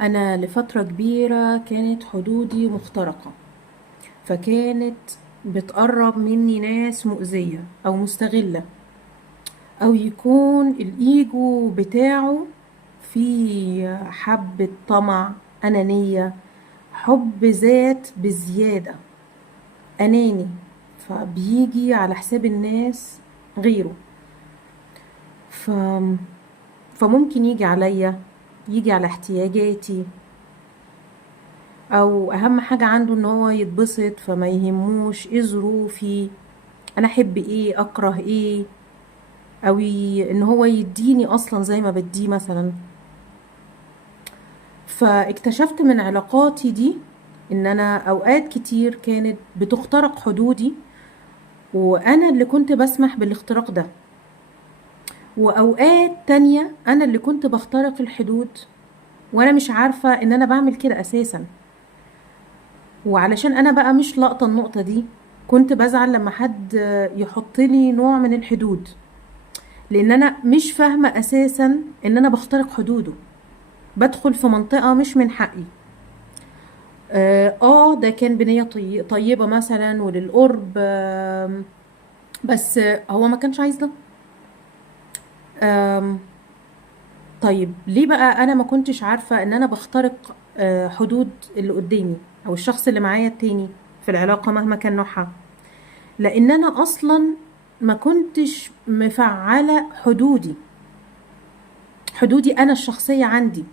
أنا لفترة كبيرة كانت حدودي مخترقة، فكانت بتقرب مني ناس مؤذية أو مستغلة، أو يكون الإيجو بتاعه في حبة طمع، أنانية، حب ذات بزيادة، أناني، فبيجي على حساب الناس غيره. ف... فممكن يجي عليا، يجي على احتياجاتي، او اهم حاجة عنده ان هو يتبسط، فما يهموش ايه ظروفي، انا احب ايه اكره ايه، او ان هو يديني اصلا زي ما بديه مثلا. فاكتشفت من علاقاتي دي ان انا اوقات كتير كانت بتخترق حدودي، وانا اللي كنت بسمح بالاختراق ده، واوقات تانية انا اللي كنت بخترق الحدود وانا مش عارفة ان انا بعمل كده اساسا. وعلشان انا بقى مش لاقطة النقطة دي، كنت بزعل لما حد يحط لي نوع من الحدود، لان انا مش فاهمة اساسا ان انا بخترق حدوده، بدخل في منطقة مش من حقي. ده كان بنية طيبة مثلا وللقرب، بس هو ما كانش عايز ده. آم، طيب ليه بقى انا ما كنتش عارفة ان انا بخترق حدود اللي قدامي او الشخص اللي معايا التاني في العلاقة مهما كان نوعها؟ لان انا اصلا ما كنتش مفعلة حدودي انا الشخصية عندي،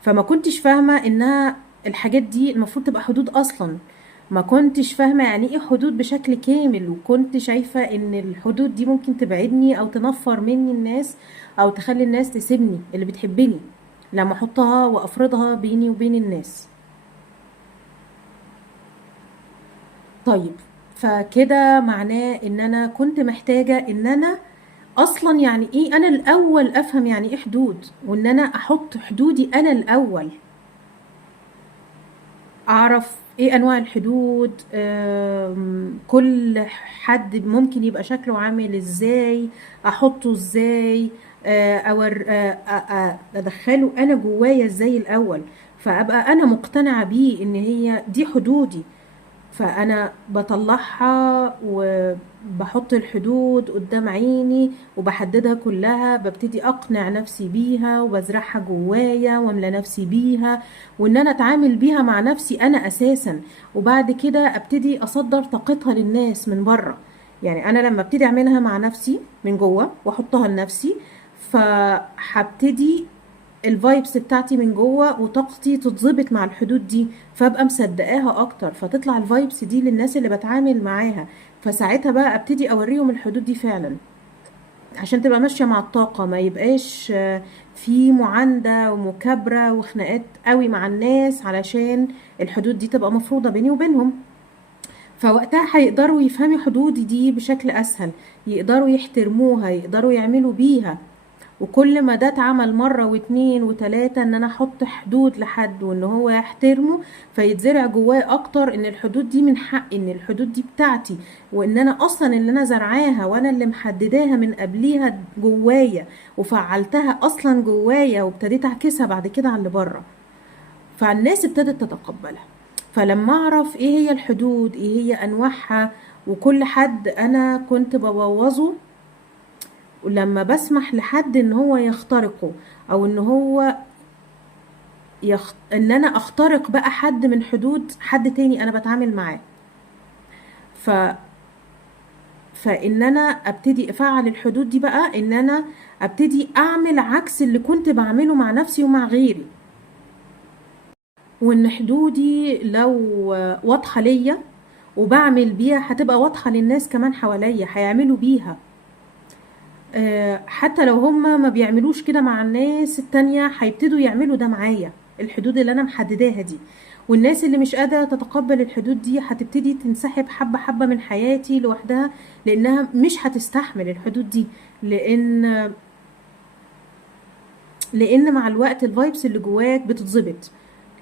فما كنتش فاهمة انها الحاجات دي المفروض تبقى حدود اصلا. ما كنتش فاهمة يعني ايه حدود بشكل كامل، وكنت شايفة ان الحدود دي ممكن تبعدني او تنفر مني الناس، او تخلي الناس تسيبني اللي بتحبني لما احطها وافرضها بيني وبين الناس. طيب، فكده معناه ان انا كنت محتاجة ان انا اصلا يعني ايه انا الاول افهم يعني ايه حدود، وان انا احط حدودي انا الاول، اعرف ايه انواع الحدود، كل حد ممكن يبقى شكله عامل ازاي، احطه ازاي، ادخله انا جوايا ازاي الاول، فابقى انا مقتنعة بيه ان هي دي حدودي. فانا بطلعها وبحط الحدود قدام عيني وبحددها كلها، ببتدي اقنع نفسي بيها وبزرعها جوايا واملى نفسي بيها، وان انا اتعامل بيها مع نفسي انا اساسا، وبعد كده ابتدي اصدر طاقتها للناس من بره. يعني انا لما ابتدي اعملها مع نفسي من جوه واحطها لنفسي، فهبتدي الفايبس بتاعتي من جوه وطاقتي تتظبط مع الحدود دي، فابقى مصدقاها اكتر، فتطلع الفايبس دي للناس اللي بتعامل معاها، فساعتها بقى ابتدي اوريهم الحدود دي فعلا، عشان تبقى ماشية مع الطاقة، ما يبقاش في معاندة ومكابرة وخناقات قوي مع الناس علشان الحدود دي تبقى مفروضة بيني وبينهم. فوقتها هيقدروا يفهموا حدودي دي بشكل اسهل، يقدروا يحترموها، يقدروا يعملوا بيها. وكل ما ده اتعمل مرة واتنين وتلاتة ان انا احط حدود لحد وان هو يحترمه، فيتزرع جواه اكتر ان الحدود دي من حقي، ان الحدود دي بتاعتي، وان انا اصلا اللي انا زرعاها وانا اللي محدداها من قبليها جوايا، وفعلتها اصلا جوايا وابتديت اعكسها بعد كده على اللي بره. فالناس ابتدت تتقبلها. فلما اعرف ايه هي الحدود، ايه هي انواعها، وكل حد انا كنت ببوظه ولما بسمح لحد ان هو يخترقه، او ان هو ان انا اخترق بقى حد من حدود حد تاني انا بتعامل معاه، ف فان انا ابتدي افعل الحدود دي بقى، ان انا ابتدي اعمل عكس اللي كنت بعمله مع نفسي ومع غيري. وان حدودي لو واضحة ليا وبعمل بيها هتبقى واضحة للناس كمان حواليا، هيعملوا بيها. حتى لو هما ما بيعملوش كده مع الناس التانية هيبتدوا يعملوا ده معايا، الحدود اللي انا محدداها دي. والناس اللي مش قادرة تتقبل الحدود دي هتبتدي تنسحب حبة حبة من حياتي لوحدها، لانها مش هتستحمل الحدود دي، لان مع الوقت الفايبس اللي جواك بتتظبط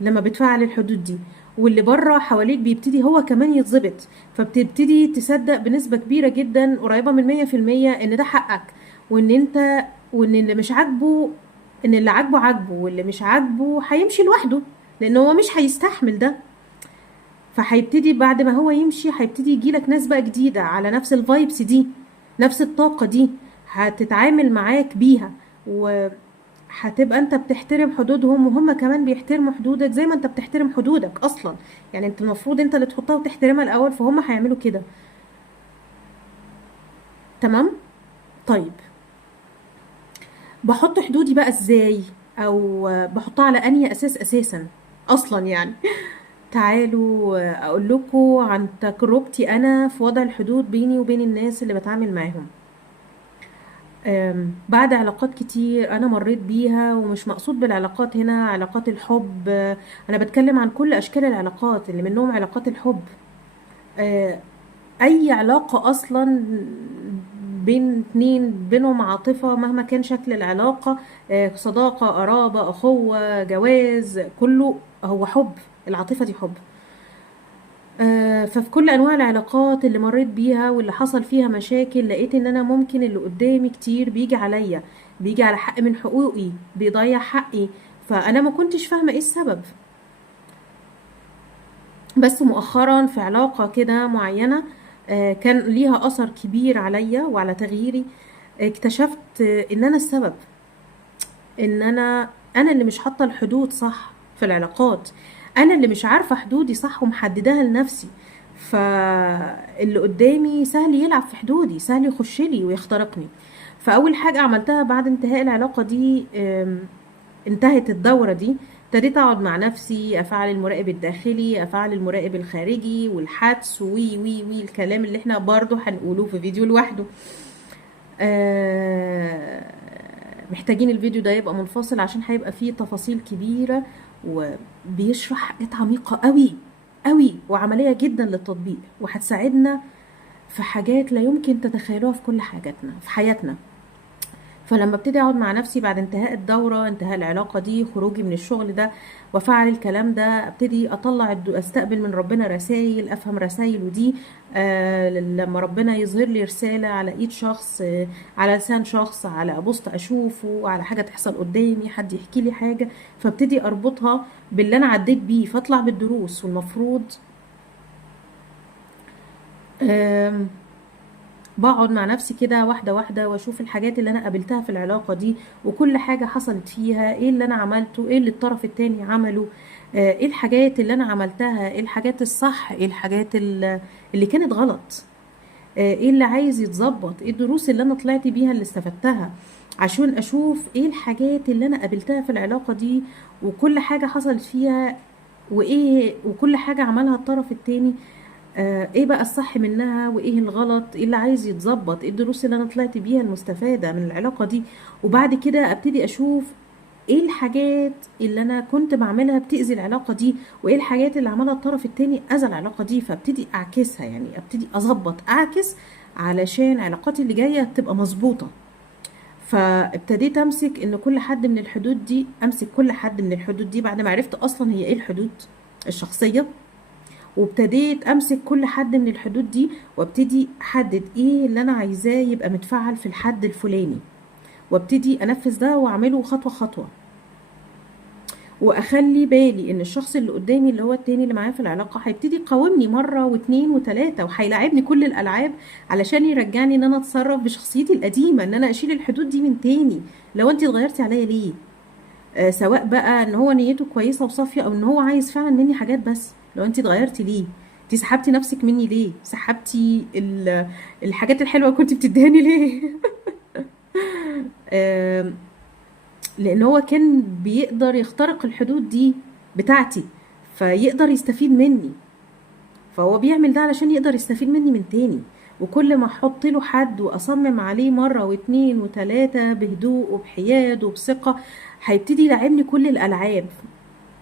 لما بتفعل الحدود دي، واللي بره حواليك بيبتدي هو كمان يتظبط، فبتبتدي تصدق بنسبة كبيرة جدا قريبة من 100% ان ده حقك، وان اللي مش عاجبه ان اللي عاجبه عاجبه واللي مش عاجبه هيمشي لوحده، لان هو مش هيستحمل ده. فهيبتدي بعد ما هو يمشي هيبتدي يجيلك ناس بقى جديدة على نفس الفايبس دي، نفس الطاقة دي، هتتعامل معاك بيها، وهتبقى انت بتحترم حدودهم وهم كمان بيحترموا حدودك زي ما انت بتحترم حدودك اصلا. يعني انت المفروض انت اللي تحطها وتحترمها الاول، فهم هيعملوا كده. تمام. طيب، بحط حدودي بقى ازاي، او بحطها على انهي اساس اساسا اصلا يعني؟ تعالوا اقول لكم عن تجربتي انا في وضع الحدود بيني وبين الناس اللي بتعامل معاهم. بعد علاقات كتير انا مريت بيها، ومش مقصود بالعلاقات هنا علاقات الحب، انا بتكلم عن كل اشكال العلاقات اللي منهم علاقات الحب. آه، اي علاقة اصلا بين اتنين بينهم عاطفة مهما كان شكل العلاقة، صداقة، قرابة، اخوة، جواز، كله هو حب. العاطفة دي حب. ففي كل انواع العلاقات اللي مريت بيها واللي حصل فيها مشاكل، لقيت ان انا ممكن اللي قدامي كتير بيجي عليا، بيجي على حق من حقوقي، بيضيع حقي، فانا ما كنتش فاهمة ايه السبب. بس مؤخرا في علاقة كده معينة كان ليها اثر كبير عليا وعلى تغييري، اكتشفت ان انا السبب، ان انا اللي مش حاطه الحدود صح في العلاقات، انا اللي مش عارفه حدودي صح ومحدداها لنفسي. فاللي قدامي سهل يلعب في حدودي، سهل يخش لي ويخترقني. فاول حاجه عملتها بعد انتهاء العلاقه دي، انتهت الدوره دي، ابتديت اقعد مع نفسي، افعل المراقب الداخلي، افعل المراقب الخارجي، والحدس وي وي وي الكلام اللي احنا برضو هنقوله في فيديو لوحده. آه، محتاجين الفيديو ده يبقى منفصل عشان هيبقى فيه تفاصيل كبيرة، وبيشرح حاجات عميقة قوي قوي وعملية جدا للتطبيق، وهتساعدنا في حاجات لا يمكن تتخيلوها في كل حاجاتنا في حياتنا. فلما ابتدي اقعد مع نفسي بعد انتهاء الدورة، انتهاء العلاقة دي، خروجي من الشغل ده، وافعل الكلام ده، ابتدي اطلع استقبل من ربنا رسائل، افهم رسائله دي. لما ربنا يظهر لي رسالة على ايد شخص، على لسان شخص، على بوست اشوفه، على حاجة تحصل قدامي، حد يحكي لي حاجة، فابتدي اربطها باللي انا عديت بيه، فاطلع بالدروس. والمفروض آم، بقعد مع نفسي كده واحدة واحدة، واشوف الحاجات اللي انا قابلتها في العلاقة دي، وكل حاجة حصلت فيها، ايه اللي انا عملته، ايه اللي الطرف التاني عمله، ايه الحاجات اللي انا عملتها، ايه الحاجات الصح، ايه الحاجات اللي كانت غلط، ايه اللي عايز يتظبط، ايه الدروس اللي انا طلعت بيها اللي استفدتها، عشان اشوف ايه الحاجات اللي انا قابلتها في العلاقة دي، وكل حاجة حصلت فيها، وايه وكل حاجة عملها الطرف التاني، ايه بقى الصح منها وايه الغلط، ايه اللي عايز يتظبط، ايه الدروس اللي انا طلعت بيها المستفادة من العلاقة دي. وبعد كده ابتدي اشوف ايه الحاجات اللي انا كنت بعملها بتأذي العلاقة دي، وايه الحاجات اللي عملها الطرف التاني اذى العلاقة دي، فابتدي اعكسها، يعني ابتدي اظبط اعكس علشان علاقاتي اللي جاية تبقى مظبوطة. فابتديت امسك ان كل حد من الحدود دي، امسك كل حد من الحدود دي بعد ما عرفت اصلا هي ايه الحدود الشخصية، وابتديت امسك كل حد من الحدود دي، وابتدي احدد ايه اللي انا عايزاه يبقى متفعل في الحد الفلاني، وابتدي انفذ ده واعمله خطوة خطوة. واخلي بالي ان الشخص اللي قدامي اللي هو التاني اللي معايا في العلاقة هيبتدي يقاومني مرة واتنين وتلاتة، وهيلاعبني كل الالعاب علشان يرجعني ان انا اتصرف بشخصيتي القديمة، ان انا اشيل الحدود دي من تاني. لو انت اتغيرتي عليا ليه؟ سواء بقى ان هو نيته كويسه وصافيه، او ان هو عايز فعلا مني حاجات، بس لو انت اتغيرتي ليه؟ انت سحبتي نفسك مني ليه؟ سحبتي الحاجات الحلوه كنت بتدهني ليه؟ آم، لان هو كان بيقدر يخترق الحدود دي بتاعتي، فيقدر يستفيد مني، فهو بيعمل ده علشان يقدر يستفيد مني من تاني. وكل ما احط له حد واصمم عليه مره واتنين وتلاته بهدوء وبحياد وبثقه، هيبتدي يلعبني كل الالعاب،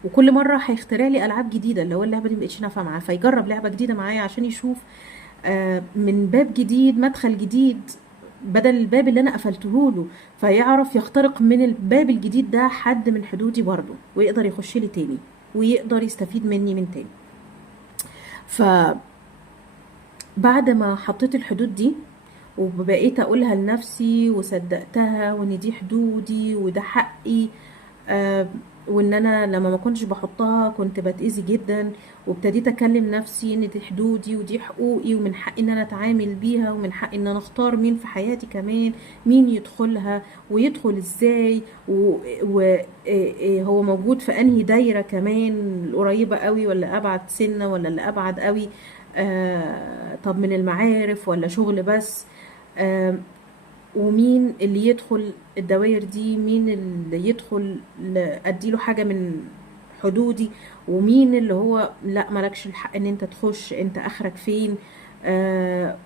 وكل مره هيخترع لي العاب جديده، اللي هو اللعبه دي مبقتش نافعه معاه، فيجرب لعبه جديده معايا عشان يشوف من باب جديد، مدخل جديد، بدل الباب اللي انا قفلته له، فيعرف يخترق من الباب الجديد ده حد من حدودي برضه، ويقدر يخش لي تاني، ويقدر يستفيد مني من تاني. فبعد ما حطيت الحدود دي وبقيت اقولها لنفسي وصدقتها وان دي حدودي وده حقي. آه، وان انا لما ما كنتش بحطها كنت بتأذي جدا، وابتديت اكلم نفسي ان دي حدودي ودي حقوقي ومن حقي ان انا اتعامل بيها، ومن حقي ان انا اختار مين في حياتي كمان، مين يدخلها ويدخل ازاي، وهو موجود في انهي دايرة كمان، القريبة قوي ولا ابعد سنة ولا اللي ابعد قوي. طب من المعارف ولا شغل بس. آه ومين اللي يدخل الدوائر دي، مين اللي يدخل اديله حاجة من حدودي، ومين اللي هو لا مالكش الحق ان انت تخش، انت اخرك فين. آه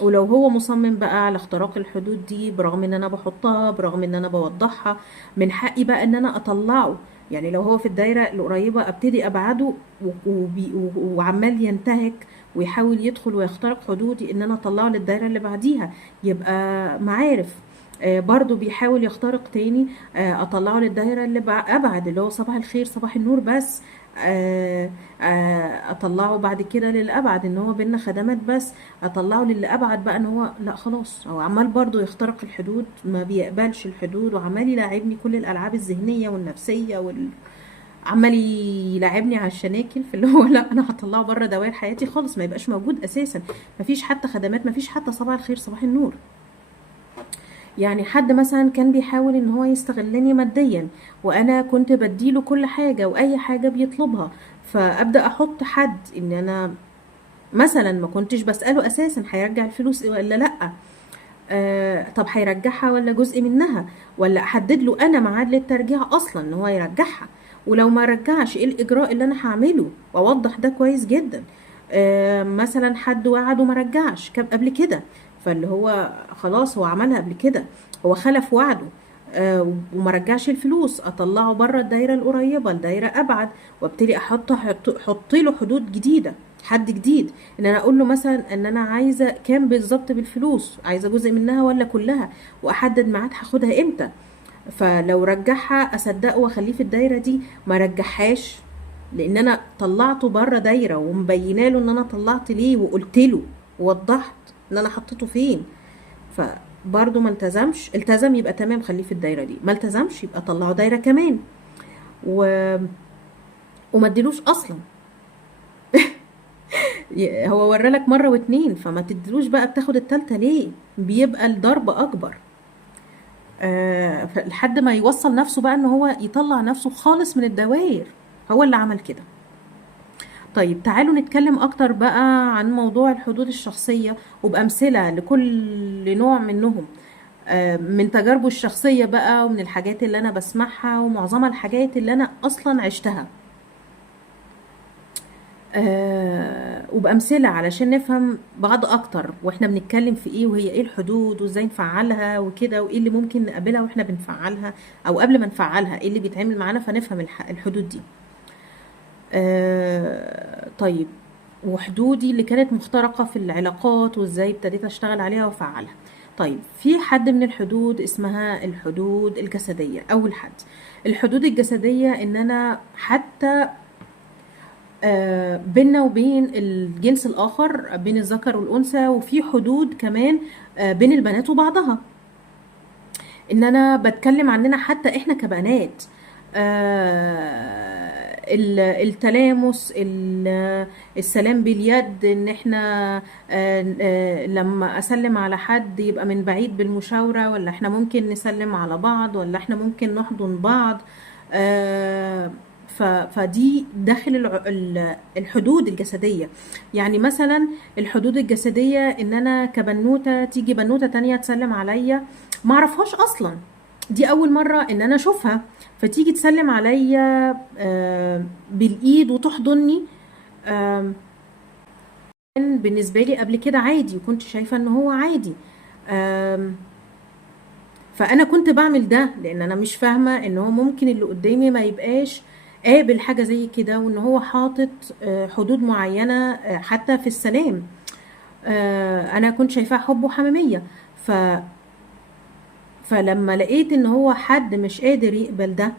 ولو هو مصمم بقى على اختراق الحدود دي، برغم ان انا بحطها، برغم ان انا بوضحها، من حقي بقى ان انا اطلعه. يعني لو هو في الدايرة القريبة ابتدي ابعده وعمال ينتهك ويحاول يدخل ويخترق حدودي، ان انا اطلعه للدايرة اللي بعديها يبقى معارف. برضو بيحاول يخترق تاني، اطلعه للدايرة اللي ابعد، اللي هو صباح الخير صباح النور بس. اطلعه بعد كده للابعد ان هو بينا خدمات بس. اطلعه للي ابعد بقى ان هو لا خلاص، هو عمال برضو يخترق الحدود، ما بيقبلش الحدود، وعمال يلاعبني كل الالعاب الذهنيه والنفسيه عمال يلاعبني على الشناكل في اللي هو لا انا هطلعه بره دوائر حياتي خالص، ما يبقاش موجود اساسا. مفيش حتى خدمات، مفيش حتى صباح الخير صباح النور. يعني حد مثلا كان بيحاول ان هو يستغلني ماديا، وانا كنت بديله كل حاجه واي حاجه بيطلبها، فابدا احط حد ان انا مثلا ما كنتش بسأله اساسا هيرجع الفلوس ولا لا. طب هيرجعها ولا جزء منها، ولا احدد له انا ميعاد للترجيع اصلا ان هو يرجعها، ولو ما رجعش ايه الاجراء اللي انا هعمله، واوضح ده كويس جدا. مثلا حد وعد وما رجعش قبل كده، فاللي هو خلاص هو عملها قبل كده، هو خلف وعده. وما رجعش الفلوس، اطلعه بره الدايره القريبه الدايره ابعد، وابتدي احط له حدود جديده، حد جديد. ان انا اقول له مثلا ان انا عايزه كام بالظبط بالفلوس، عايزه جزء منها ولا كلها، واحدد ميعاد هاخدها امتى. فلو رجعها اصدقه واخليه في الدايره دي، ما رجعهاش لان انا طلعته بره دايره ومبينه له ان انا طلعت ليه، وقلت له ووضحت ان انا حطيته فين. فبرضه ما التزمش، التزم يبقى تمام خليه في الدايره دي، ما التزمش يبقى طلعه دايره كمان و... وما اديلوش اصلا. هو ورالك مره واتنين، فما تديلوش بقى بتاخد التالتة ليه، بيبقى الضرب اكبر. لحد ما يوصل نفسه بقى ان هو يطلع نفسه خالص من الدوائر، هو اللي عمل كده. طيب تعالوا نتكلم اكتر بقى عن موضوع الحدود الشخصية، وبأمثلة لكل نوع منهم، من تجاربه الشخصية بقى، ومن الحاجات اللي انا بسمعها، ومعظمها الحاجات اللي انا اصلا عشتها. وبأمثلة علشان نفهم بعض أكتر واحنا بنتكلم في ايه، وهي ايه الحدود، وازاي نفعلها وكده، وايه اللي ممكن نقابلها واحنا بنفعلها، او قبل ما نفعلها ايه اللي بيتعمل معانا، فنفهم الحدود دي. طيب، وحدودي اللي كانت مخترقة في العلاقات، وازاي ابتديت اشتغل عليها وافعلها. طيب، في حد من الحدود اسمها الحدود الجسدية. اول حد، الحدود الجسدية ان انا حتى بيننا وبين الجنس الآخر، بين الذكر والأنثى، وفي حدود كمان بين البنات وبعضها، إن أنا بتكلم عننا حتى إحنا كبنات. التلامس، السلام باليد، ان احنا لما اسلم على حد يبقى من بعيد بالمشاورة، ولا احنا ممكن نسلم على بعض، ولا احنا ممكن نحضن بعض. فدي داخل الحدود الجسدية. يعني مثلا الحدود الجسدية ان انا كبنوتة تيجي بنوتة تانية تسلم عليا، معرفهاش اصلا، دي اول مرة ان انا اشوفها، فتيجي تسلم عليا بالايد وتحضني. كان بالنسبة لي قبل كده عادي، وكنت شايفة ان هو عادي. فانا كنت بعمل ده لان انا مش فاهمة ان هو ممكن اللي قدامي ما يبقاش قابل حاجة زي كده، وان هو حاطط حدود معينة حتى في السلام. انا كنت شايفاه حب وحميمية. فلما لقيت ان هو حد مش قادر يقبل ده،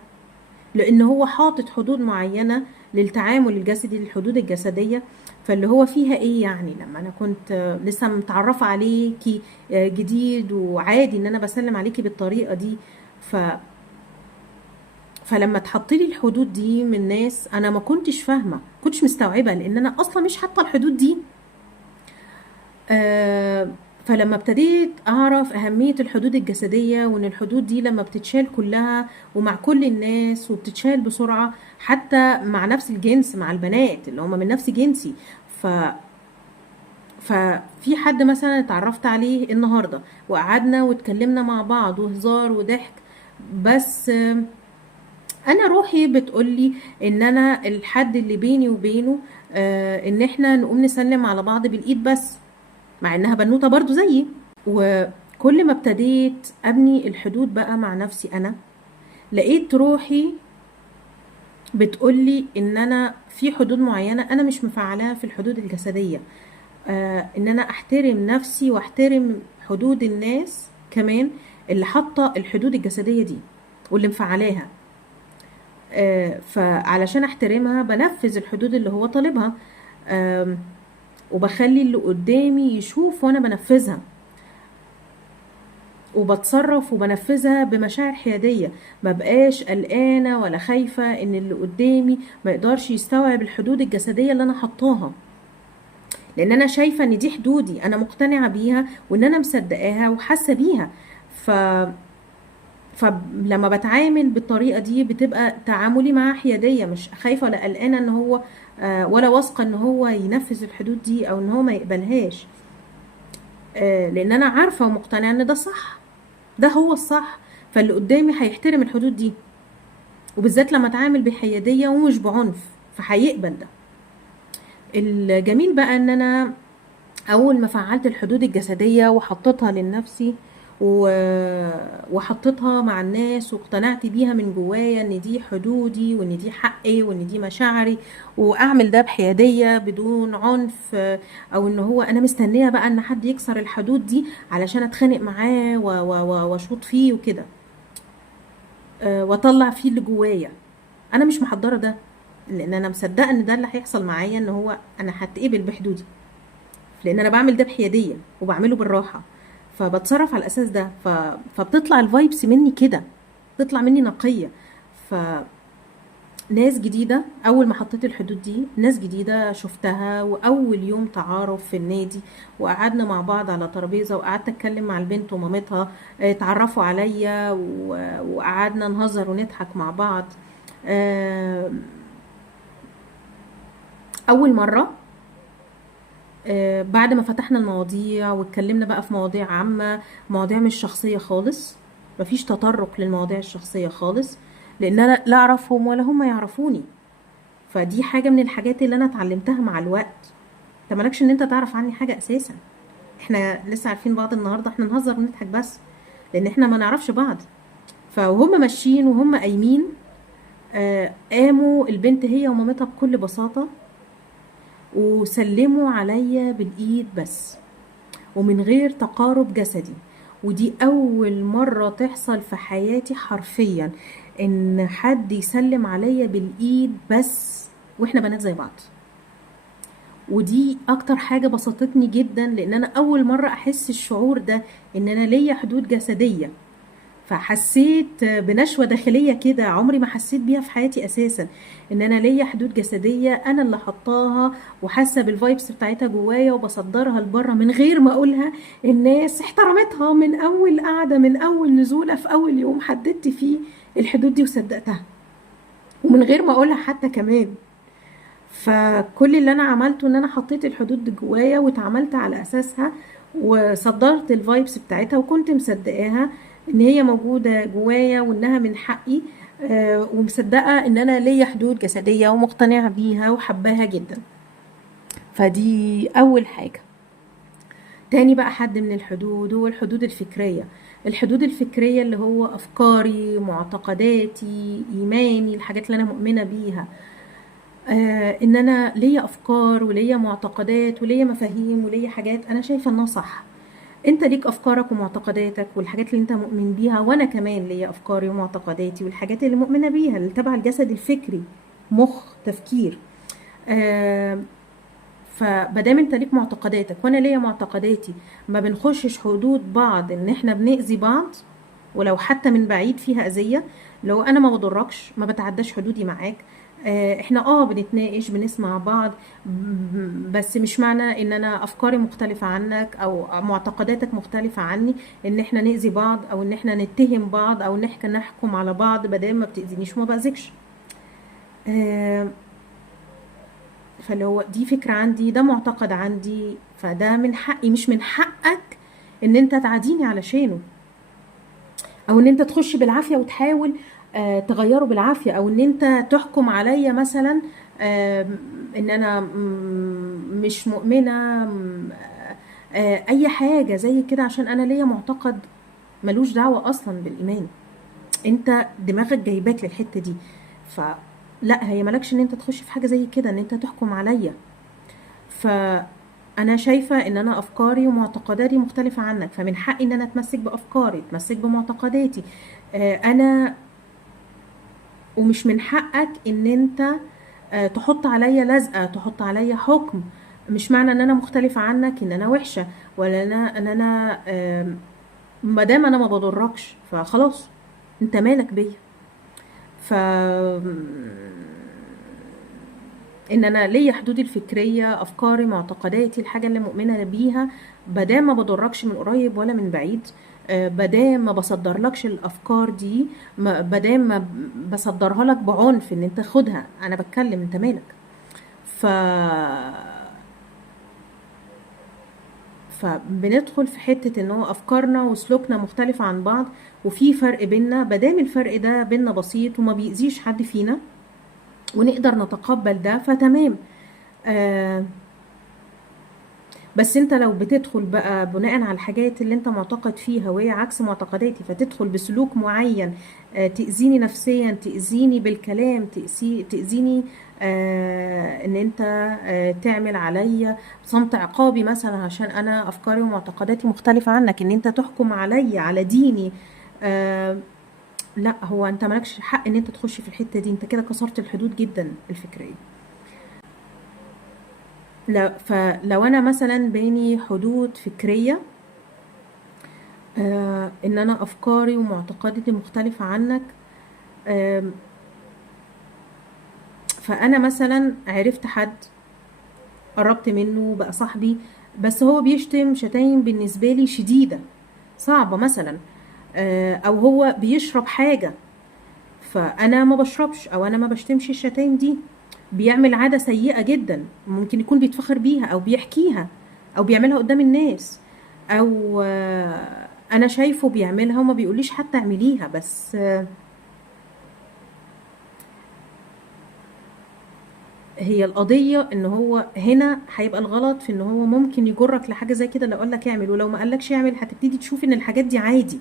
لان هو حاطط حدود معينة للتعامل الجسدي، للحدود الجسدية. فاللي هو فيها ايه يعني لما انا كنت لسه متعرفة عليكي جديد، وعادي ان انا بسلم عليكي بالطريقة دي. ف فلما اتحط لي الحدود دي من ناس انا ما كنتش فاهمه، كنتش مستوعبه، لان انا اصلا مش حاطه الحدود دي. آه فلما ابتديت اعرف اهميه الحدود الجسديه، وان الحدود دي لما بتتشال كلها ومع كل الناس وبتتشال بسرعه، حتى مع نفس الجنس، مع البنات اللي هم من نفس جنسي. ف ففي حد مثلا اتعرفت عليه النهارده وقعدنا واتكلمنا مع بعض وهزار وضحك، بس انا روحي بتقولي ان انا الحد اللي بيني وبينه ان احنا نقوم نسلم على بعض بالايد بس، مع انها بنوته برضو زيي. وكل ما ابتديت ابني الحدود بقى مع نفسي انا، لقيت روحي بتقولي ان انا في حدود معينه انا مش مفعلاها في الحدود الجسديه. ان انا احترم نفسي واحترم حدود الناس كمان اللي حاطه الحدود الجسديه دي واللي مفعلاها. فعلشان احترمها بنفذ الحدود اللي هو طالبها، وبخلي اللي قدامي يشوف وانا بنفذها، وبتصرف وبنفذها بمشاعر حيادية. ما بقاش قلقانة ولا خايفة ان اللي قدامي ما يقدرش يستوعب الحدود الجسدية اللي انا حطاها، لان انا شايفة ان دي حدودي، انا مقتنعة بيها وان انا مصدقاها وحاسة بيها. ف فلما بتعامل بالطريقة دي بتبقى تعاملي معاه حيادية، مش خايفة ولا قلقانة ان هو ولا واثقة ان هو ينفذ الحدود دي او ان هو ما يقبلهاش. لان انا عارفة ومقتنعة ان ده صح، ده هو الصح. فاللي قدامي هيحترم الحدود دي، وبالذات لما اتعامل بحيادية ومش بعنف، فهيقبل ده. الجميل بقى ان انا اول ما فعلت الحدود الجسدية وحطيتها لنفسي وحطيتها مع الناس واقتنعت بيها من جوايا ان دي حدودي وان دي حقي وان دي مشاعري، واعمل ده بحيادية بدون عنف، او ان هو انا مستنية بقى ان حد يكسر الحدود دي علشان اتخانق معاه واشوط فيه وكده، واطلع فيه اللي جوايا. انا مش محضرة ده، لان انا مصدقة ان ده اللي هيحصل معايا، ان هو انا هتقبل بحدودي، لان انا بعمل ده بحياديه وبعمله بالراحه. فبتصرف على الاساس ده، فبتطلع الفايبس مني كده، بتطلع مني نقيه. فناس جديده اول ما حطيت الحدود دي، ناس جديده شفتها، واول يوم تعارف في النادي وقعدنا مع بعض على ترابيزه وقعدت اتكلم مع البنت ومامتها، اتعرفوا عليا وقعدنا نهزر ونضحك مع بعض. آه، اول مره بعد ما فتحنا المواضيع واتكلمنا بقى في مواضيع عامة، مواضيع مش شخصية خالص، مفيش تطرق للمواضيع الشخصية خالص، لان انا لا اعرفهم ولا هم يعرفوني. فدي حاجة من الحاجات اللي انا اتعلمتها مع الوقت. انت مالكش ان انت تعرف عني حاجة اساسا، احنا لسه عارفين بعض النهاردة، احنا نهزر ونضحك بس، لان احنا ما نعرفش بعض. فهم ماشيين وهم قايمين، قاموا البنت هي ومامتها بكل بساطة وسلموا عليا بالايد بس، ومن غير تقارب جسدي. ودي اول مرة تحصل في حياتي حرفيا، ان حد يسلم عليا بالايد بس واحنا بنات زي بعض. ودي اكتر حاجة بسطتني جدا، لان انا اول مرة احس الشعور ده، ان انا ليا حدود جسدية. فحسيت بنشوة داخلية كده عمري ما حسيت بيها في حياتي اساسا، ان انا ليا حدود جسدية انا اللي حطاها، وحاسة بالفايبس بتاعتها جوايا وبصدرها لبره من غير ما اقولها. الناس احترمتها من اول قعدة، من اول نزولة، في اول يوم حددت فيه الحدود دي وصدقتها، ومن غير ما اقولها حتى كمان. فكل اللي انا عملته ان انا حطيت الحدود دي جوايا واتعاملت على اساسها، وصدرت الفايبس بتاعتها وكنت مصدقاها ان هي موجودة جوايا وانها من حقي، ومصدقة ان انا ليا حدود جسدية ومقتنعة بيها وحباها جدا. فدي اول حاجة. تاني بقى حد من الحدود هو الحدود الفكرية. الحدود الفكرية اللي هو افكاري، معتقداتي، ايماني، الحاجات اللي انا مؤمنة بيها. ان انا ليا افكار وليا معتقدات وليا مفاهيم وليا حاجات انا شايفه انها صح. انت ليك افكارك ومعتقداتك والحاجات اللي انت مؤمن بيها، وانا كمان ليا افكاري ومعتقداتي والحاجات اللي مؤمنة بيها اللي تبع الجسد الفكري، مخ، تفكير. آه فمادام انت ليك معتقداتك وانا ليا معتقداتي، ما بنخشش حدود بعض ان احنا بنأذي بعض، ولو حتى من بعيد فيها اذية. لو انا ما بضركش، ما بتعداش حدودي معاك. احنا بنتناقش، بنسمع بعض، بس مش معنى ان انا افكاري مختلفة عنك او معتقداتك مختلفة عني ان احنا نأذي بعض، او ان احنا نتهم بعض، او ان احنا نحكم على بعض بدل ما بتأذينيش وما بأذيكش. آه، فاللي هو دي فكرة عندي، ده معتقد عندي، فده من حقي، مش من حقك ان انت تعاديني علشانه، او ان انت تخش بالعافية وتحاول تغيره بالعافية، او ان انت تحكم عليا مثلا آه، ان انا مش مؤمنة، اي حاجة زي كده عشان انا ليا معتقد ملوش دعوة اصلا بالايمان. انت دماغك جايباك للحتة دي، فلا، هي مالكش ان انت تخش في حاجة زي كده ان انت تحكم عليا. فانا شايفه ان انا افكاري ومعتقداتي مختلفه عنك، فمن حقي ان انا اتمسك بافكاري، اتمسك بمعتقداتي. انا ومش من حقك ان انت تحط عليا لزقه، تحط عليا حكم. مش معنى ان انا مختلفه عنك ان انا وحشه، ولا ان انا ما دام انا ما بضركش فخلاص، انت مالك بيا. ف ان انا ليا حدودي الفكريه، افكاري، معتقداتي، الحاجه اللي مؤمنه بيها، بدام ما بضركش من قريب ولا من بعيد، بدام ما بصدرلكش الافكار دي، بدام ما بصدرها لك بعنف ان انت خدها، انا بتكلم، انت مالك. ف فبندخل في حته ان هو افكارنا وسلوكنا مختلفه عن بعض، وفي فرق بينا، بدام الفرق ده بينا بسيط وما بيأذيش حد فينا ونقدر نتقبل ده، فتمام. آه بس انت لو بتدخل بقى بناء على الحاجات اللي انت معتقد فيها وهي عكس معتقداتي، فتدخل بسلوك معين تأذيني نفسيا، تأذيني بالكلام، تأذيني ان انت تعمل عليا صمت عقابي مثلا عشان انا افكاري ومعتقداتي مختلفة عنك، ان انت تحكم عليا على ديني. لا، هو انت مالكش حق ان انت تخش في الحتة دي، انت كده كسرت الحدود جدا الفكرية. لا، فلو انا مثلا بيني حدود فكرية، ان انا افكاري ومعتقداتي مختلفة عنك، آم، فانا مثلا عرفت حد قربت منه بقى صاحبي، بس هو بيشتم شتايم بالنسبة لي شديدة صعبة مثلا، او هو بيشرب حاجة فانا ما بشربش، او انا ما بشتمش الشتايم دي، بيعمل عادة سيئة جدا ممكن يكون بيتفخر بيها او بيحكيها او بيعملها قدام الناس، او انا شايفه بيعملها وما بيقوليش حتى اعمليها، بس هي القضية ان هو هنا هيبقى الغلط في ان هو ممكن يجرك لحاجة زي كده، لو قالك اعمل، ولو ما قالكش اعمل هتبتدي تشوف ان الحاجات دي عادي،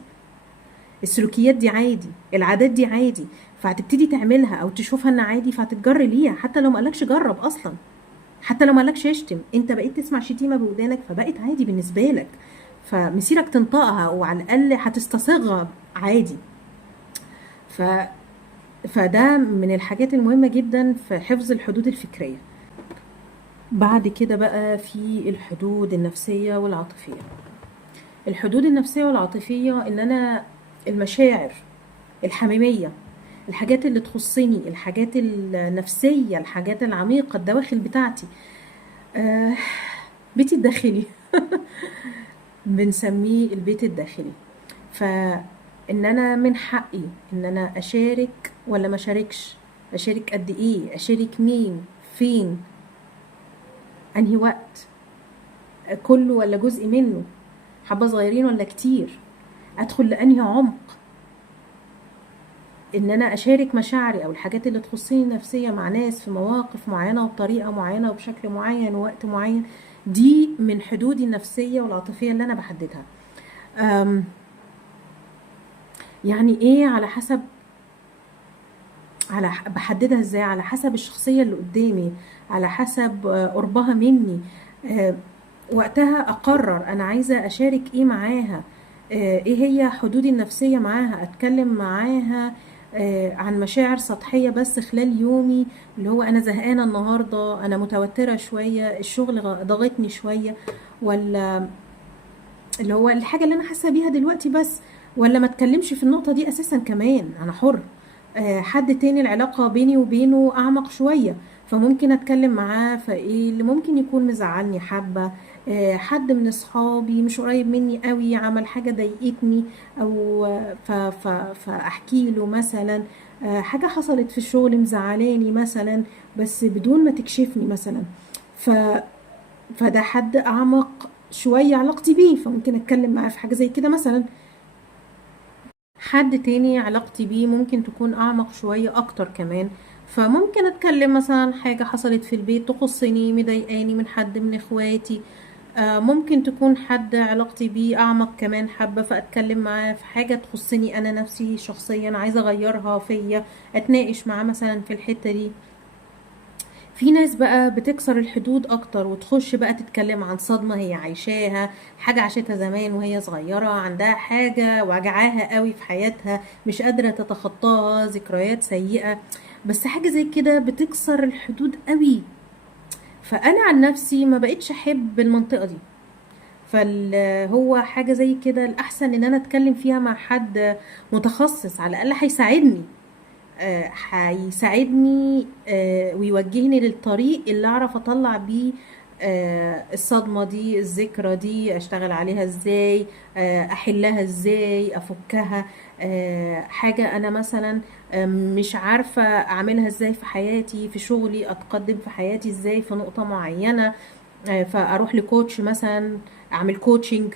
السلوكيات دي عادي، العادات دي عادي، فهتبتدي تعملها او تشوفها ان عادي، فهتتجر ليها حتى لو ما قالكش جرب اصلا، حتى لو ما قالكش اشتم، انت بقيت تسمع شتيمة بودانك فبقت عادي بالنسبة لك، فمسيرك تنطقها وعلى الاقل هتستصيغها عادي. ف فده من الحاجات المهمة جدا في حفظ الحدود الفكرية. بعد كده بقى في الحدود النفسية والعاطفية. الحدود النفسية والعاطفية ان انا المشاعر الحميمية، الحاجات اللي تخصني، الحاجات النفسية، الحاجات العميقة، الدواخل بتاعتي، آه بيتي الداخلي بنسميه البيت الداخلي. فان انا من حقي ان انا اشارك ولا ما اشاركش، اشارك قد ايه، اشارك مين، فين، انهي وقت، كله ولا جزء منه، حبة صغيرين ولا كتير، ادخل لانهي عمق، ان انا اشارك مشاعري او الحاجات اللي تخصني نفسية مع ناس في مواقف معينة وبطريقة معينة وبشكل معين ووقت معين، دي من حدودي النفسية والعاطفية اللي انا بحددها. أم، يعني ايه؟ على حسب، بحددها ازاي؟ على حسب الشخصية اللي قدامي، على حسب قربها مني. وقتها اقرر انا عايزه اشارك ايه معاها، ايه هي حدودي النفسيه معاها. اتكلم معاها عن مشاعر سطحيه بس خلال يومي، اللي هو انا زهقانه النهارده، انا متوتره شويه، الشغل ضغطني شويه، ولا اللي هو الحاجه اللي انا حاسه بيها دلوقتي بس، ولا ما اتكلمش في النقطه دي اساسا كمان، انا حر. حد تاني العلاقه بيني وبينه اعمق شويه، فممكن اتكلم معاه فايه اللي ممكن يكون مزعلني حبه. حد من اصحابي مش قريب مني قوي عمل حاجه ضايقتني، او فاحكي له مثلا حاجه حصلت في الشغل مزعلاني مثلا، بس بدون ما تكشفني مثلا. ف فده حد اعمق شويه علاقتي بيه، فممكن اتكلم معاه في حاجه زي كده مثلا. حد تاني علاقتي بيه ممكن تكون اعمق شويه اكتر كمان، فممكن اتكلم مثلا حاجه حصلت في البيت تخصني مضايقاني من حد من اخواتي. ممكن تكون حد علاقتي بيه اعمق كمان حبه، فاتكلم معاه في حاجه تخصني انا نفسي شخصيا عايزه اغيرها فيا، اتناقش معاه مثلا في الحته دي. في ناس بقى بتكسر الحدود اكتر وتخش بقى تتكلم عن صدمة هي عايشاها، حاجة عاشتها زمان وهي صغيرة، عندها حاجة وجعاها قوي في حياتها مش قادرة تتخطاها، ذكريات سيئة، بس حاجة زي كده بتكسر الحدود قوي. فانا عن نفسي ما بقتش احب المنطقة دي، فهو حاجة زي كده الأحسن إن أنا أتكلم فيها مع حد متخصص، على الأقل هيساعدني، هيساعدني ويوجهني للطريق اللي اعرف اطلع بيه الصدمة دي، الذكرى دي اشتغل عليها ازاي، احلها ازاي، افكها. حاجة انا مثلا مش عارفة اعملها ازاي في حياتي، في شغلي اتقدم في حياتي ازاي في نقطة معينة، فاروح لكوتش مثلا، اعمل كوتشنج.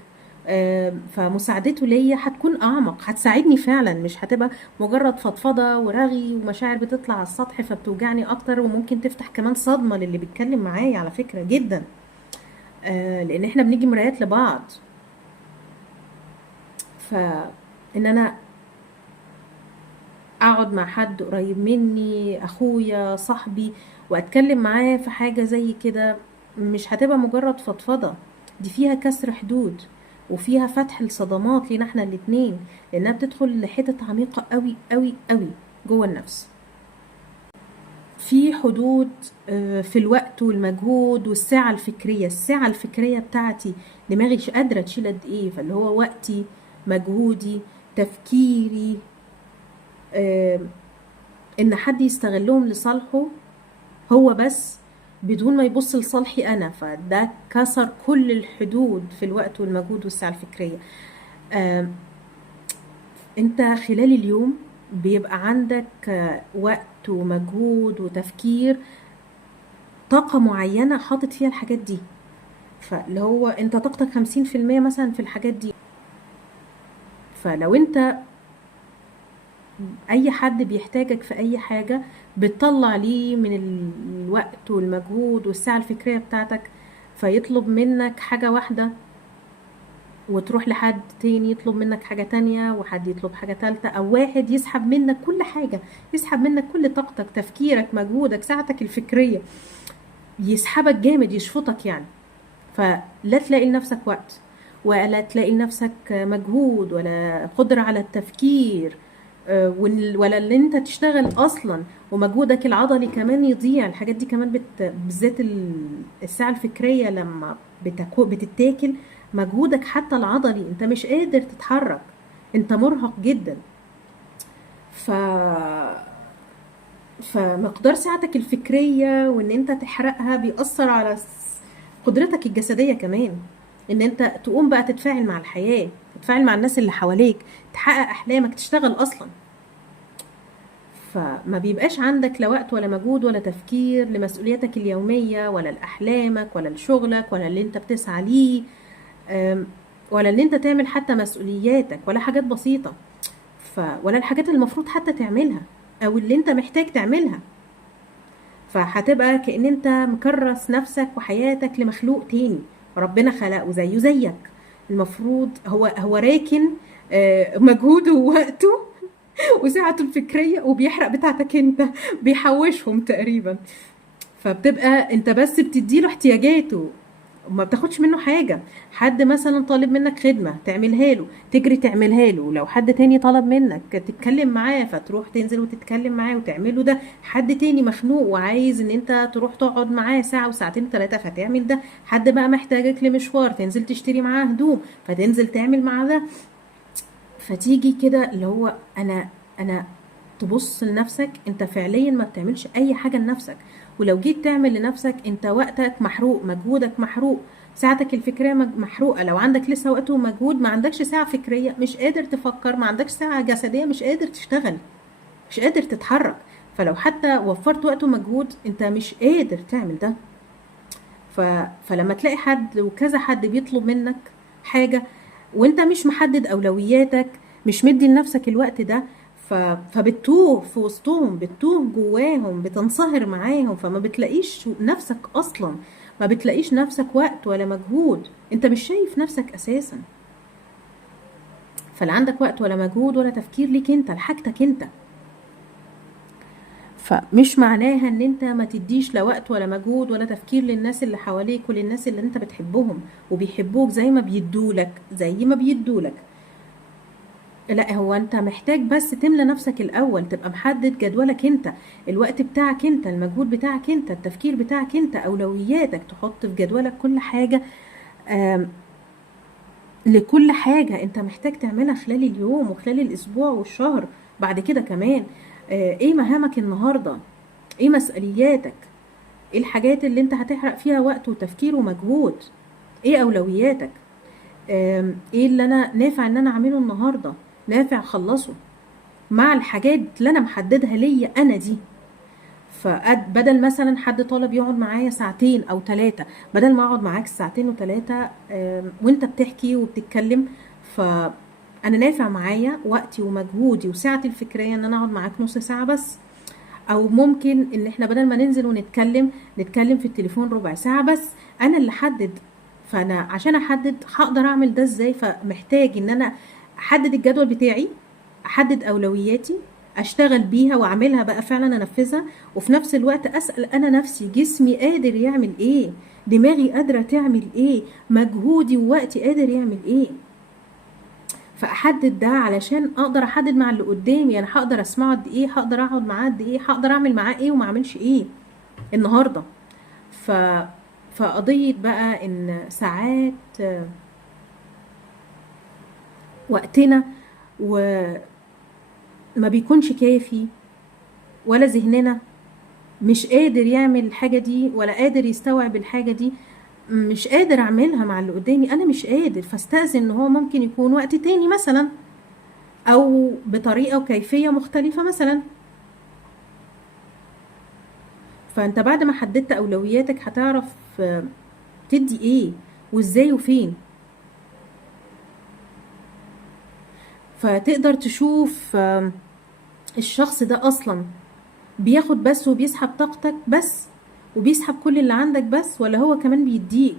فمساعدته ليا هتكون اعمق، هتساعدني فعلا، مش هتبقى مجرد فضفضه ورغي ومشاعر بتطلع على السطح فبتوجعني اكتر، وممكن تفتح كمان صدمه للي بيتكلم معايا على فكره جدا. لان احنا بنيجي مرايات لبعض. فان انا اقعد مع حد قريب مني، اخويا، صاحبي، واتكلم معاه في حاجة زي كده، مش هتبقى مجرد فضفضة، دي فيها كسر حدود وفيها فتح الصدمات لينا احنا الاتنين، لانها بتدخل لحتت عميقة قوي قوي قوي جوه النفس. في حدود في الوقت والمجهود والساعة الفكرية. الساعة الفكرية بتاعتي دماغي مش قادرة تشيل قد ايه، فاللي هو وقتي، مجهودي، تفكيري، آه، ان حد يستغلهم لصالحه هو بس، بدون ما يبص لصالحي انا، فده كسر كل الحدود في الوقت والمجهود والسعة الفكرية. آم، انت خلال اليوم بيبقى عندك وقت ومجهود وتفكير، طاقة معينة حاطط فيها الحاجات دي، فاللي هو انت طاقتك 50% مثلا في الحاجات دي. فلو انت اي حد بيحتاجك في اي حاجة بتطلع ليه من الوقت والمجهود والساعة الفكرية بتاعتك، فيطلب منك حاجة واحدة، وتروح لحد تاني يطلب منك حاجة تانية، وحد يطلب حاجة تالتة، او واحد يسحب منك كل حاجة، يسحب منك كل طاقتك، تفكيرك، مجهودك، ساعتك الفكرية، يسحبك جامد، يشفطك يعني. فلا تلاقي لنفسك وقت، ولا تلاقي لنفسك مجهود، ولا قدرة على التفكير، ولا اللي انت تشتغل اصلا، ومجهودك العضلي كمان يضيع. الحاجات دي كمان بالذات الساعة الفكرية لما بتتاكل مجهودك حتى العضلي، انت مش قادر تتحرك، انت مرهق جدا. ف فمقدار ساعتك الفكرية وان انت تحرقها بيأثر على قدرتك الجسدية كمان، ان انت تقوم بقى تتفاعل مع الحياة، تتفاعل مع الناس اللي حواليك، تحقق احلامك، تشتغل اصلا. فما بيبقاش عندك لا وقت ولا مجهود ولا تفكير لمسؤولياتك اليومية، ولا لأحلامك، ولا لشغلك، ولا اللي انت بتسعى ليه، ولا اللي انت تعمل حتى مسؤولياتك، ولا حاجات بسيطة، ولا الحاجات اللي المفروض حتى تعملها او اللي انت محتاج تعملها. فهتبقى كأن انت مكرس نفسك وحياتك لمخلوق تاني ربنا خلقه زيه زيك، المفروض هو راكن مجهوده ووقته وساعته الفكرية، وبيحرق بتاعتك انت، بيحوشهم تقريبا. فبتبقى انت بس بتديله احتياجاته، ما بتاخدش منه حاجة. حد مثلا طالب منك خدمة تعملها له، تجري تعملها له. لو حد تاني طلب منك تتكلم معاه، فتروح تنزل وتتكلم معاه وتعمله ده. حد تاني مخنوق وعايز ان انت تروح تقعد معاه ساعة وساعتين ثلاثة، فتعمل ده. حد بقى محتاجك لمشوار، تنزل تشتري معاه هدوم، فتنزل تعمل معاه ده. فتيجي كده اللي هو انا تبص لنفسك، انت فعليا ما بتعملش اي حاجة لنفسك. ولو جيت تعمل لنفسك، انت وقتك محروق، مجهودك محروق، ساعتك الفكرية محروقة. لو عندك لسه وقت ومجهود، ما عندكش ساعة فكرية مش قادر تفكر، ما عندكش ساعة جسدية مش قادر تشتغل، مش قادر تتحرك. فلو حتى وفرت وقت ومجهود، انت مش قادر تعمل ده. ف... فلما تلاقي حد وكذا حد بيطلب منك حاجة، وانت مش محدد اولوياتك، مش مدي لنفسك الوقت ده، فبتتوه في وسطهم، بتتوه جواهم، بتنصهر معاهم، فما بتلاقيش نفسك اصلا، ما بتلاقيش نفسك وقت ولا مجهود. انت مش شايف نفسك اساسا. فلا عندك وقت ولا مجهود ولا تفكير ليك انت لحاجتك انت. فمش معناها ان انت ما تديش لا وقت ولا مجهود ولا تفكير للناس اللي حواليك وللناس اللي انت بتحبهم وبيحبوك زي ما بيدولك، زي ما بيدولك. لا، هو انت محتاج بس تملى نفسك الاول، تبقى محدد جدولك انت، الوقت بتاعك انت، المجهود بتاعك انت، التفكير بتاعك انت، اولوياتك، تحط في جدولك كل حاجة. آم، لكل حاجة انت محتاج تعملها خلال اليوم وخلال الاسبوع والشهر بعد كده كمان. ايه مهامك النهاردة؟ ايه مسؤولياتك؟ ايه الحاجات اللي انت هتحرق فيها وقت وتفكير ومجهود؟ ايه اولوياتك؟ ايه اللي انا نافع ان انا اعمله النهارده، نافع اخلصه مع الحاجات اللي انا محددها ليا انا دي. فبدل مثلا حد طالب يقعد معايا ساعتين او ثلاثة، بدل ما اقعد معاك ساعتين وثلاثة وانت بتحكي وبتتكلم، فانا نافع معايا وقتي ومجهودي وساعتي الفكرية ان انا اقعد معاك نص ساعة بس. او ممكن ان احنا بدل ما ننزل ونتكلم، نتكلم في التليفون ربع ساعة بس، انا اللي احدد. فانا عشان احدد هقدر اعمل ده ازاي؟ فمحتاج ان انا احدد الجدول بتاعي، احدد اولوياتي، اشتغل بيها واعملها بقى فعلا انفذها. وفي نفس الوقت اسأل انا نفسي، جسمي قادر يعمل ايه؟ دماغي قادرة تعمل ايه؟ مجهودي ووقتي قادر يعمل ايه؟ فاحدد ده علشان اقدر احدد مع اللي قدامي انا هقدر اسمعه قد ايه، هقدر اقعد معاه قد ايه، هقدر اعمل معاه ايه وما اعملش ايه النهارده. ف فقضية بقى ان ساعات وقتنا وما بيكونش كافي، ولا ذهننا مش قادر يعمل الحاجة دي ولا قادر يستوعب الحاجة دي، مش قادر اعملها مع اللي قدامي، انا مش قادر. فاستأذن ان هو ممكن يكون وقت تاني مثلا، او بطريقة وكيفية مختلفة مثلا. فانت بعد ما حددت اولوياتك هتعرف تدي ايه وازاي وفين. فتقدر تشوف الشخص ده اصلا بياخد بس وبيسحب طاقتك بس، وبيسحب كل اللي عندك بس، ولا هو كمان بيديك.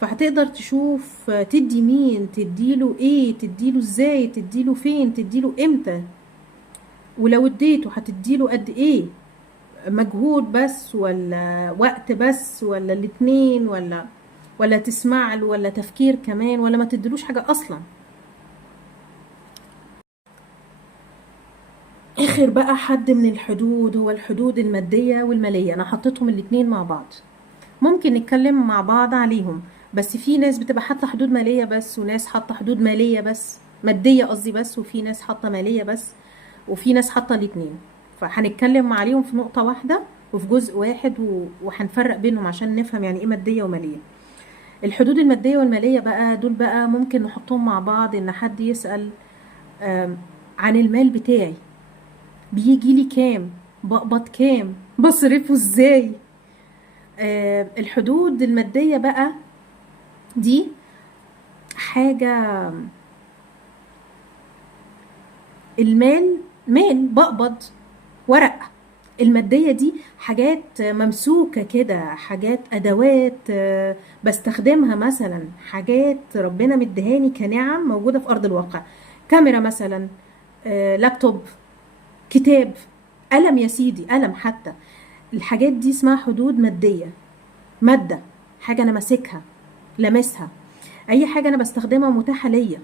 فهتقدر تشوف تدي مين، تديله ايه، تديله ازاي، تديله فين، تديله امتى. ولو اديته هتديله قد ايه، مجهود بس ولا وقت بس ولا الاتنين، ولا تسمع له، ولا تفكير كمان، ولا ما تدلوش حاجة اصلا. اخر بقى حد من الحدود هو الحدود المادية والمالية. انا حطيتهم الاتنين مع بعض، ممكن نتكلم مع بعض عليهم. بس في ناس بتبقى حاطة حدود مالية بس، وناس حاطة حدود مالية بس، مادية قصدي بس، وفي ناس حاطة مالية بس، وفي ناس حاطة الاتنين. فهنتكلم عليهم في نقطة واحدة وفي جزء واحد، وهنفرق بينهم عشان نفهم يعني ايه مادية ومالية. الحدود المادية والمالية بقى دول بقى ممكن نحطهم مع بعض. ان حد يسأل عن المال بتاعي، بيجي لي كام، بقبض كام، بصرفه ازاي. الحدود المادية بقى دي حاجة، المال مال بقبض ورق. المادية دي حاجات ممسوكة كده، حاجات أدوات بستخدمها، مثلا حاجات ربنا مدهاني كنعم موجودة في أرض الواقع. كاميرا مثلا، لابتوب، كتاب، قلم يا سيدي، قلم حتى. الحاجات دي اسمها حدود مادية، مادة، حاجة أنا ماسكها. لامسها. اي حاجه انا بستخدمها متاحه ليا.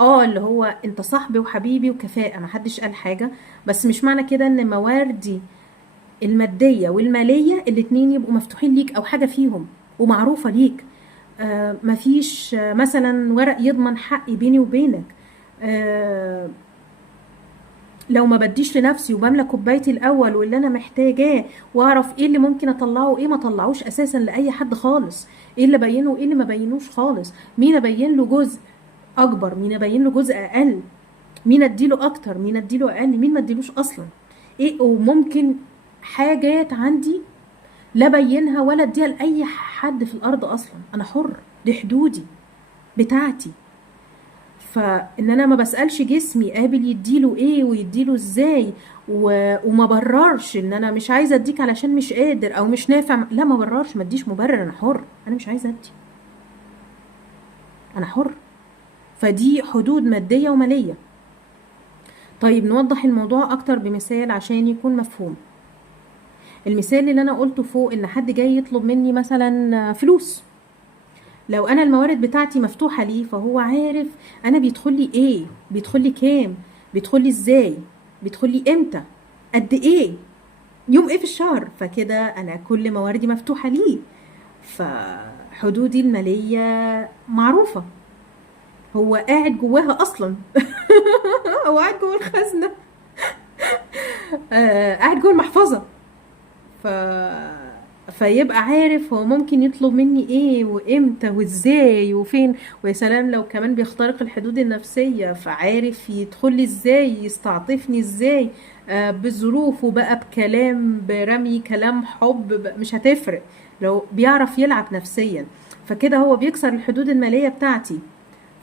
اللي هو انت صاحبي وحبيبي وكفاءه، محدش قال حاجه، بس مش معنى كده ان مواردي الماديه والماليه الاتنين يبقوا مفتوحين ليك او حاجه فيهم ومعروفه ليك. مفيش مثلا ورق يضمن حقي بيني وبينك. آه لو ما بديش لنفسي وبملى كوبايتي الاول واللي انا محتاجاه، واعرف ايه اللي ممكن اطلعه وايه ما اطلعوش اساسا لاي حد خالص، ايه اللي ابينه وايه اللي ما بينوش خالص، مين ابين له جزء اكبر، مين ابين له جزء اقل، مين اديله اكتر، مين اديله اقل، مين ما اديلوش اصلا. ايه وممكن حاجات عندي لا بينها ولا اديها لاي حد في الارض اصلا، انا حر، دي حدودي بتاعتي. فان انا ما بسالش جسمي قابل يديله ايه ويديله ازاي، وما بررش ان انا مش عايزه اديك علشان مش قادر او مش نافع. لا، ما بررش، ما اديش مبرر، انا حر، انا مش عايزه ادي، انا حر. فدي حدود ماديه وماليه. طيب نوضح الموضوع اكتر بمثال عشان يكون مفهوم. المثال اللي انا قلته فوق، ان حد جاي يطلب مني مثلا فلوس، لو انا الموارد بتاعتي مفتوحه ليه فهو عارف انا بيدخل لي ايه، بيدخل لي كام، بيدخل لي ازاي، بيدخل لي امتى، قد ايه، يوم ايه في الشهر. فكده انا كل مواردي مفتوحه ليه، فحدودي الماليه معروفه، هو قاعد جواها اصلا. هو قاعد جوه الخزنه، قاعد جوه المحفظه. ف فيبقى عارف هو ممكن يطلب مني ايه وامتى وازاي وفين. ويا سلام لو كمان بيخترق الحدود النفسية، فعارف يدخل لي ازاي، يستعطفني ازاي، بظروفه بقى، بكلام، برمي كلام حب، مش هتفرق، لو بيعرف يلعب نفسيا. فكده هو بيكسر الحدود المالية بتاعتي.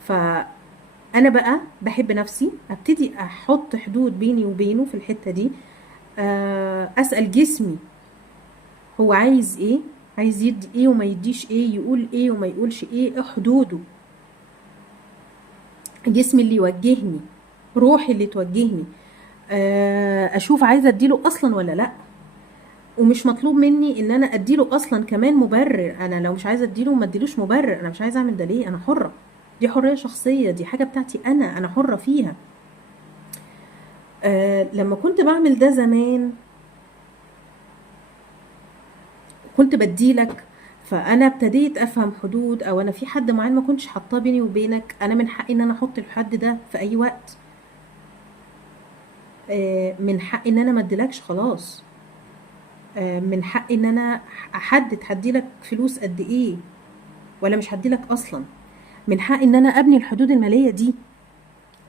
فأنا بقى بحب نفسي، ابتدي احط حدود بيني وبينه في الحتة دي. اسأل جسمي هو عايز ايه، عايز يدي ايه وما يديش ايه، يقول ايه وما يقولش ايه، ايه حدوده. جسمي اللي يوجهني، روحي اللي توجهني. اشوف عايزه اديله اصلا ولا لا. ومش مطلوب مني ان انا اديله اصلا كمان مبرر. انا لو مش عايزه اديله ما اديلوش مبرر، انا مش عايزه اعمل ده ليه، انا حره، دي حريه شخصيه، دي حاجه بتاعتي انا حره فيها. لما كنت بعمل ده زمان كنت بديلك، فانا ابتديت افهم حدود، او انا في حد معين ما كنتش حاطاه بيني وبينك، انا من حقي ان انا احط الحد ده في اي وقت. من حقي ان انا ما اديلكش خلاص. من حقي ان انا احدد هديلك فلوس قد ايه ولا مش هديلك اصلا. من حقي ان انا ابني الحدود الماليه دي.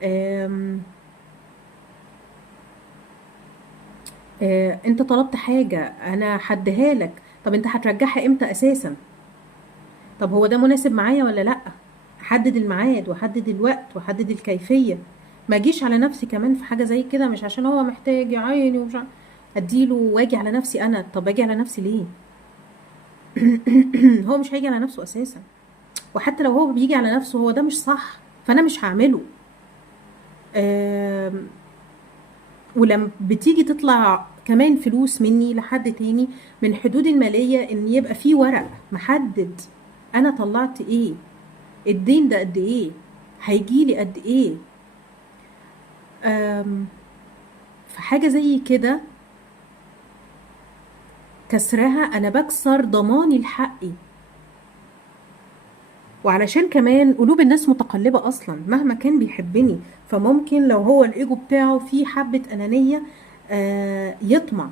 آم، انت طلبت حاجه انا هديها لك، طب انت هترجعها امتى اساسا؟ طب هو ده مناسب معايا ولا لا؟ احدد الميعاد واحدد الوقت واحدد الكيفيه. ما اجيش على نفسي كمان في حاجه زي كده، مش عشان هو محتاج يا عيني ومش اديله واجي على نفسي انا. طب اجي على نفسي ليه؟ هو مش هيجي على نفسه اساسا، وحتى لو هو بيجي على نفسه هو ده مش صح، فانا مش هعمله. آم، ولما بتيجي تطلع كمان فلوس مني لحد تاني، من حدود الماليه ان يبقى في ورق محدد انا طلعت ايه، الدين ده قد ايه، هيجيلي قد ايه. فحاجة زي كده كسرها انا بكسر ضماني لحقي. وعلشان كمان قلوب الناس متقلبة اصلا، مهما كان بيحبني فممكن لو هو الايجو بتاعه فيه حبة انانية، يطمع،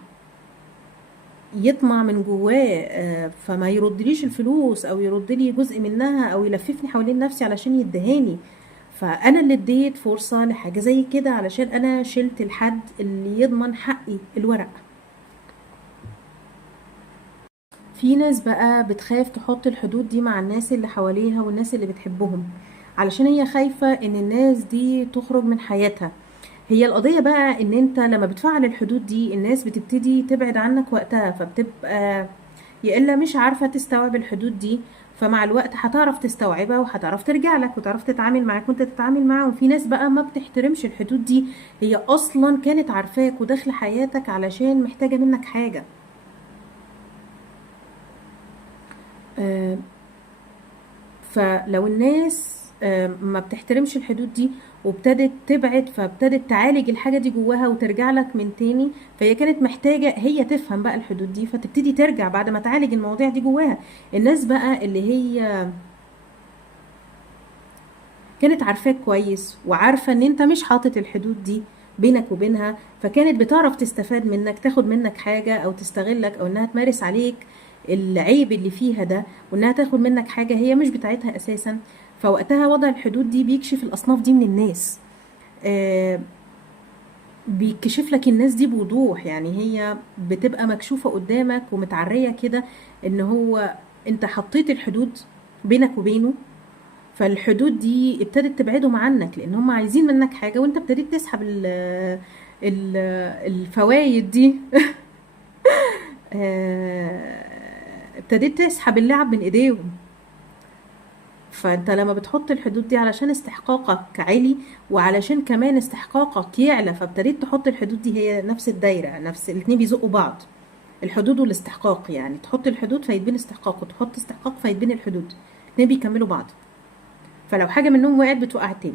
يطمع من جواه، فما يردليش الفلوس او يردلي جزء منها او يلففني حوالين نفسي علشان يدهاني. فانا اللي اديت فرصة لحاجة زي كده علشان انا شلت الحد اللي يضمن حقي، الورق. في ناس بقى بتخاف تحط الحدود دي مع الناس اللي حواليها والناس اللي بتحبهم، علشان هي خايفة ان الناس دي تخرج من حياتها. هي القضية بقى ان انت لما بتفعل الحدود دي الناس بتبتدي تبعد عنك وقتها، فبتبقى يا الا مش عارفة تستوعب الحدود دي، فمع الوقت هتعرف تستوعبها وهتعرف ترجع لك وتعرف تتعامل معاك وانت تتعامل معاهم. في ناس بقى ما بتحترمش الحدود دي، هي اصلا كانت عارفاك وداخلة حياتك علشان محتاجة منك حاجة. آه، فلو الناس ما بتحترمش الحدود دي وابتدت تبعد، فابتدت تعالج الحاجة دي جواها وترجع لك من تاني، فهي كانت محتاجة هي تفهم بقى الحدود دي فتبتدي ترجع بعد ما تعالج المواضيع دي جواها. الناس بقى اللي هي كانت عارفاك كويس وعارفة ان انت مش حاطط الحدود دي بينك وبينها، فكانت بتعرف تستفاد منك، تاخد منك حاجة او تستغلك او انها تمارس عليك العيب اللي فيها ده، وانها تاخد منك حاجة هي مش بتاعتها اساسا. فوقتها وضع الحدود دي بيكشف الاصناف دي من الناس. آه، بيكشف لك الناس دي بوضوح، يعني هي بتبقى مكشوفة قدامك ومتعرية كده، ان هو انت حطيت الحدود بينك وبينه. فالحدود دي ابتدت تبعدهم عنك لان هم عايزين منك حاجة، وانت ابتديت تسحب ال الفوايد دي. ابتديت تسحب اللعب من ايديهم. فانت لما بتحط الحدود دي علشان استحقاقك عالي وعلشان كمان استحقاقك يعلى، فابتديت تحط الحدود دي، هي نفس الدايرة، نفس الاتنين بيزقوا بعض، الحدود والاستحقاق. يعني تحط الحدود فيتبني استحقاق، وتحط استحقاق فيتبني الحدود، الاتنين بيكملوا بعض. فلو حاجة منهم وقعت بتوقع التاني.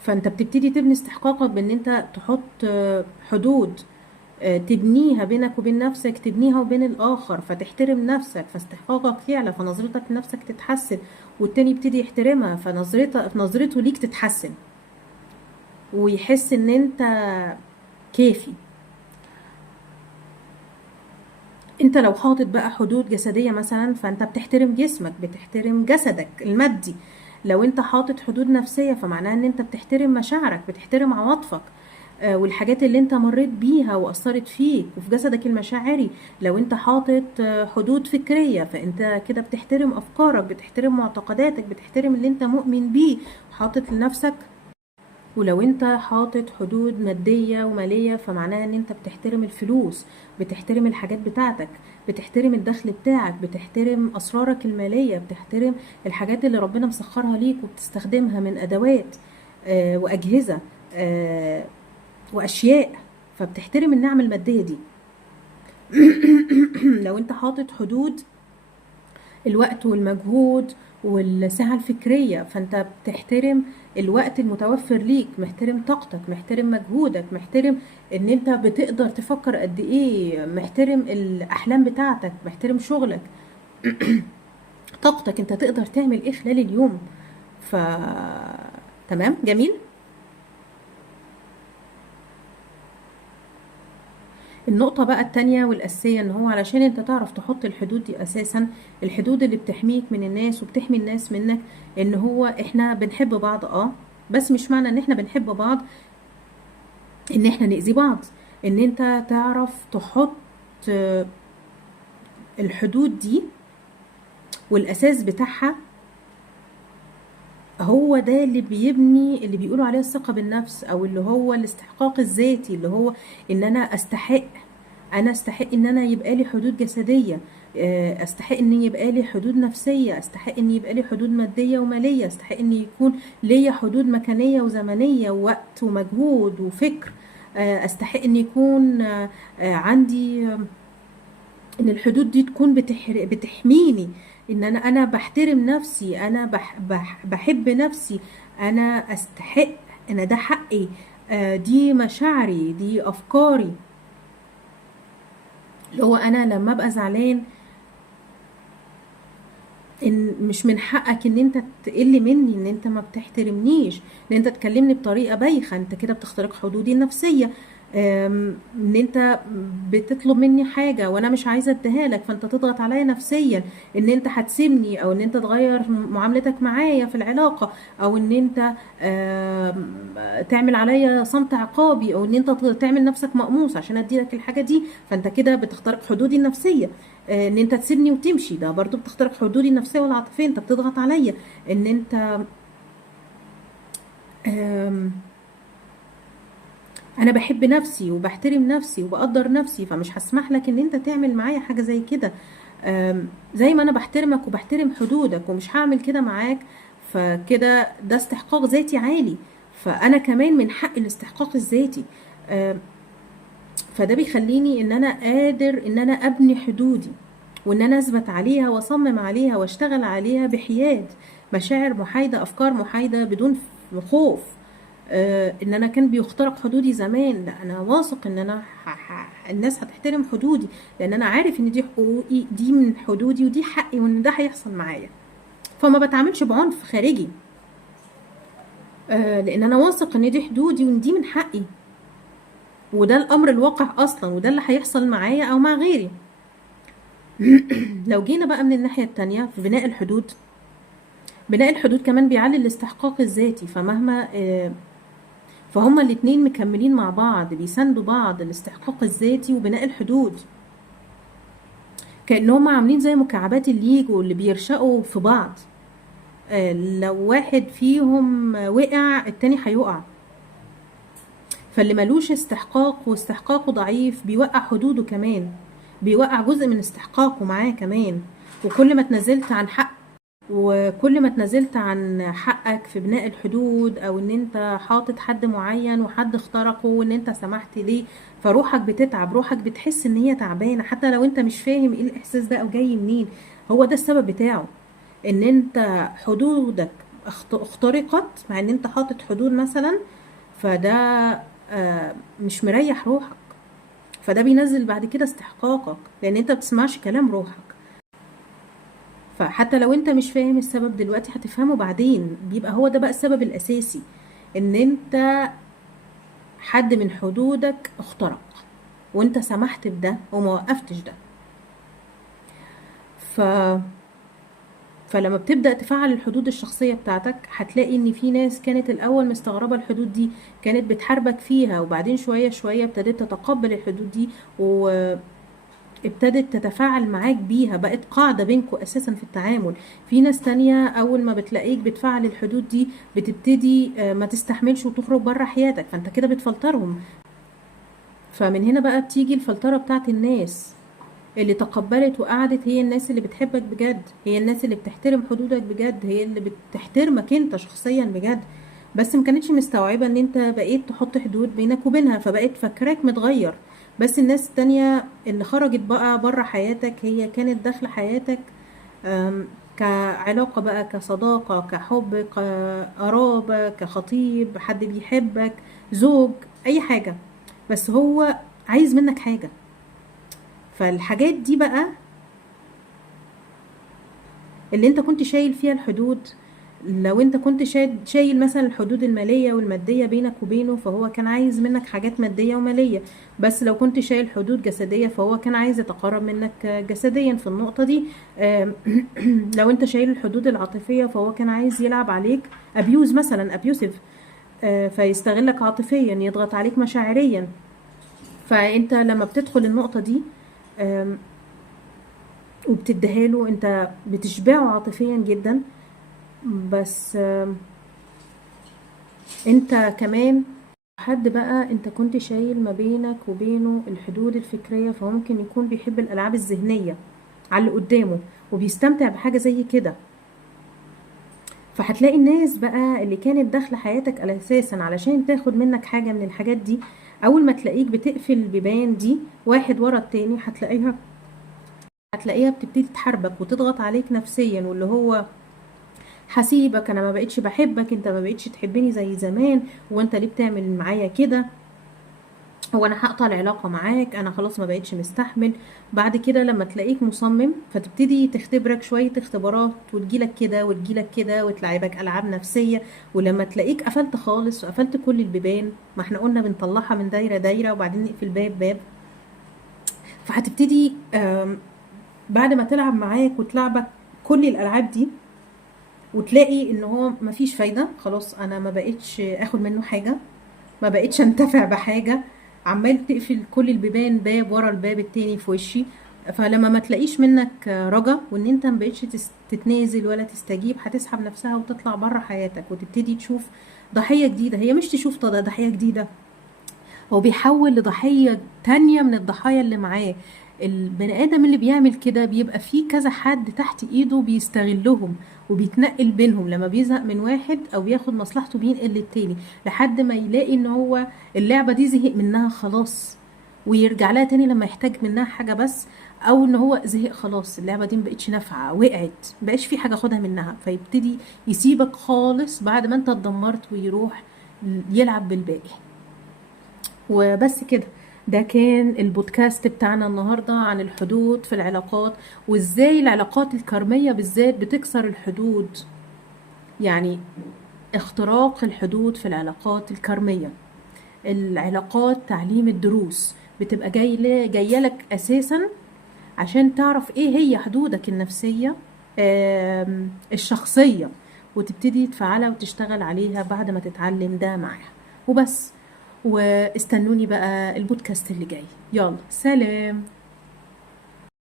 فانت بتبتدي تبني استحقاقك بان انت تحط حدود تبنيها بينك وبين نفسك، تبنيها وبين الآخر، فتحترم نفسك فاستحقاقك يعلى، فنظرتك لنفسك تتحسن، والتاني يبتدي يحترمها فنظرته ليك تتحسن، ويحس ان انت كافي. انت لو حاطط بقى حدود جسدية مثلا، فانت بتحترم جسمك، بتحترم جسدك المادي. لو انت حاطط حدود نفسية فمعناها ان انت بتحترم مشاعرك، بتحترم عواطفك والحاجات اللي انت مريت بيها واثرت فيك وفي جسدك المشاعري. لو انت حاطط حدود فكرية، فانت كده بتحترم افكارك، بتحترم معتقداتك، بتحترم اللي انت مؤمن بيه حاطط لنفسك. ولو انت حاطط حدود مادية ومالية، فمعناها ان انت بتحترم الفلوس، بتحترم الحاجات بتاعتك، بتحترم الدخل بتاعك، بتحترم اسرارك المالية، بتحترم الحاجات اللي ربنا مسخرها ليك وبتستخدمها من ادوات واجهزة واشياء، فبتحترم النعم المادية دي. لو انت حاطط حدود الوقت والمجهود والسعة الفكرية، فانت بتحترم الوقت المتوفر ليك، محترم طاقتك، محترم مجهودك، محترم ان انت بتقدر تفكر قد ايه، محترم الاحلام بتاعتك، محترم شغلك، طاقتك، انت تقدر تعمل ايه خلال اليوم. ف تمام، جميل. النقطة بقى التانية والأساسية، ان هو علشان انت تعرف تحط الحدود دي اساسا، الحدود اللي بتحميك من الناس وبتحمي الناس منك، ان هو احنا بنحب بعض بس مش معنى ان احنا بنحب بعض ان احنا نأذي بعض. ان انت تعرف تحط آه، الحدود دي، والاساس بتاعها هو ده اللي بيبني اللي بيقولوا عليه الثقة بالنفس، او اللي هو الاستحقاق الذاتي، اللي هو ان انا استحق. انا استحق ان انا يبقى لي حدود جسدية، استحق ان يبقى لي حدود نفسية، استحق ان يبقى لي حدود مادية ومالية، استحق ان يكون ليا حدود مكانية وزمنية ووقت ومجهود وفكر. استحق ان يكون عندي ان الحدود دي تكون بتحميني، ان انا بحترم نفسي، انا بحب نفسي، انا استحق، انا ده حقي، دي مشاعري، دي افكاري. اللي هو انا لما ابقى زعلان، ان مش من حقك ان انت تقل مني، ان انت ما بتحترمنيش، ان انت تكلمني بطريقه بايخه، انت كده بتخترق حدودي النفسيه. ان انت بتطلب مني حاجه وانا مش عايزه اديها لك، فانت تضغط عليا نفسيا ان انت هتسيبني، او ان انت تغير معاملتك معايا في العلاقه، او ان انت تعمل عليا صمت عقابي، او ان انت تعمل نفسك مقموص عشان ادي لك الحاجه دي. فانت كده بتخترق حدودي النفسيه. ان انت تسيبني وتمشي، ده برضو بتخترق حدودي النفسيه والعاطفيه، انت بتضغط عليا. ان انت آم، انا بحب نفسي وبحترم نفسي وبقدر نفسي، فمش هسمح لك ان انت تعمل معايا حاجه زي كده. زي ما انا بحترمك وبحترم حدودك ومش هعمل كده معاك، فكده ده استحقاق ذاتي عالي، فانا كمان من حق الاستحقاق الذاتي. فده بيخليني ان انا قادر ان انا ابني حدودي، وان انا اثبت عليها واصمم عليها واشتغل عليها بحياد، مشاعر محايدة، افكار محايدة، بدون خوف. ان انا كان بيخترق حدودي زمان، لا انا واثق ان انا الناس هتحترم حدودي، لان انا عارف ان دي حقوقي، دي من حدودي ودي حقي، وان ده هيحصل معايا. فما بتعاملش بعنف خارجي، لان انا واثق ان دي حدودي وان دي من حقي، وده الامر الواقع اصلا، وده اللي هيحصل معايا او مع غيري. لو جينا بقى من الناحية التانية في بناء الحدود، بناء الحدود كمان بيعلي الاستحقاق الذاتي. فهما الاتنين مكملين مع بعض، بيساندوا بعض، الاستحقاق الذاتي وبناء الحدود، كأنهم عاملين زي مكعبات الليجو اللي بيرشقوا في بعض. لو واحد فيهم وقع التاني هيقع. فاللي ملوش استحقاق واستحقاقه ضعيف بيوقع حدوده كمان، بيوقع جزء من استحقاقه معاه كمان. وكل ما تنزلت عن حق وكل ما تنازلت عن حقك في بناء الحدود، او ان انت حاطط حد معين وحد اخترقه وان انت سمحت ليه، فروحك بتتعب، روحك بتحس ان هي تعبانة، حتى لو انت مش فاهم ايه الاحساس ده او جاي منين. هو ده السبب بتاعه، ان انت حدودك اخترقت، مع ان انت حاطط حدود مثلا. فده مش مريح روحك، فده بينزل بعد كده استحقاقك، لان انت بتسمعش كلام روحك. فحتى لو انت مش فاهم السبب دلوقتي هتفهمه بعدين، بيبقى هو ده بقى السبب الاساسي، ان انت حد من حدودك اخترق وانت سمحت بده وما وقفتش ده. ف... فلما بتبدأ تفعل الحدود الشخصية بتاعتك، هتلاقي ان في ناس كانت الاول مستغربة الحدود دي، كانت بتحاربك فيها، وبعدين شوية شوية ابتدت تتقبل الحدود دي، ابتدت تتفاعل معاك بيها، بقت قاعدة بينكوا أساسا في التعامل. في ناس تانية أول ما بتلاقيك بتفعل الحدود دي بتبتدي ما تستحملش وتخرج بره حياتك، فأنت كده بتفلترهم. فمن هنا بقى بتيجي الفلترة بتاعت الناس اللي تقبلت وقعدت، هي الناس اللي بتحبك بجد، هي الناس اللي بتحترم حدودك بجد، هي اللي بتحترمك انت شخصيا بجد، بس ما كانتش مستوعبة ان انت بقيت تحط حدود بينك وبينها، فبقيت فاكراك متغير. بس الناس التانية اللي خرجت بقى بره حياتك هي كانت داخلة حياتك كعلاقة بقى، كصداقة، كحب، كقرابة، كخطيب، حد بيحبك، زوج، اي حاجة، بس هو عايز منك حاجة. فالحاجات دي بقى اللي انت كنت شايل فيها الحدود، لو انت كنت شايل مثلا الحدود المالية والمادية بينك وبينه، فهو كان عايز منك حاجات مادية ومالية. بس لو كنت شايل حدود جسدية، فهو كان عايز يتقرب منك جسديا في النقطة دي. لو انت شايل الحدود العاطفية، فهو كان عايز يلعب عليك، ابيوز مثلا، ابيوسيف، فيستغلك عاطفيا، يضغط عليك مشاعريا. فانت لما بتدخل النقطة دي وبتديها له، انت بتشبعه عاطفيا جدا، بس انت كمان حد بقى انت كنت شايل ما بينك وبينه الحدود الفكرية، فممكن يكون بيحب الألعاب الذهنية على اللي قدامه وبيستمتع بحاجة زي كده. فهتلاقي الناس بقى اللي كانت داخلة حياتك أساسا علشان تاخد منك حاجة من الحاجات دي، أول ما تلاقيك بتقفل البيبان دي واحد ورا التاني، هتلاقيها بتبتدي تحاربك وتضغط عليك نفسيا، واللي هو هسيبك، انا ما بقتش بحبك، انت ما بقتش تحبني زي زمان، وانت ليه بتعمل معايا كده، هو انا هقطع العلاقة معاك، انا خلاص ما بقتش مستحمل. بعد كده لما تلاقيك مصمم، فتبتدي تختبرك شوية اختبارات، وتجيلك كده وتجيلك كده، وتلعبك العاب نفسية. ولما تلاقيك قفلت خالص وقفلت كل البيبان، ما احنا قلنا بنطلعها من دايرة دايرة وبعدين نقفل باب باب، فهتبتدي بعد ما تلعب معاك وتلعبك كل الالعاب دي، وتلاقي ان هو مفيش فايدة، خلاص انا ما بقتش اخد منه حاجة، ما بقتش انتفع بحاجة، عمال تقفل كل البيبان باب ورا الباب التاني في وشي. فلما ما تلاقيش منك رجا، وان انت ما بقتش تتنازل ولا تستجيب، هتسحب نفسها وتطلع بره حياتك، وتبتدي تشوف ضحية جديدة. هي مش تشوف ضحية جديدة، هو بيحول لضحية تانية من الضحايا اللي معاه. البني آدم اللي بيعمل كده بيبقى فيه كذا حد تحت ايده بيستغلهم، وبيتنقل بينهم، لما بيزهق من واحد او بياخد مصلحته بينقل للتاني، لحد ما يلاقي ان هو اللعبة دي زهق منها خلاص، ويرجع لها تاني لما يحتاج منها حاجة بس، او ان هو زهق خلاص، اللعبة دي مبقتش نافعة، وقعت، مبقاش في حاجة اخدها منها، فيبتدي يسيبك خالص بعد ما انت اتدمرت ويروح يلعب بالباقي. وبس كده. ده كان البودكاست بتاعنا النهاردة عن الحدود في العلاقات، وازاي العلاقات الكرمية بالذات بتكسر الحدود، يعني اختراق الحدود في العلاقات الكرمية. العلاقات تعليم الدروس بتبقى جاية لك أساسا عشان تعرف ايه هي حدودك النفسية، الشخصية، وتبتدي تفعلها وتشتغل عليها بعد ما تتعلم ده معاها. وبس. واستنوني بقى البودكاست اللي جاي. يلا سلام.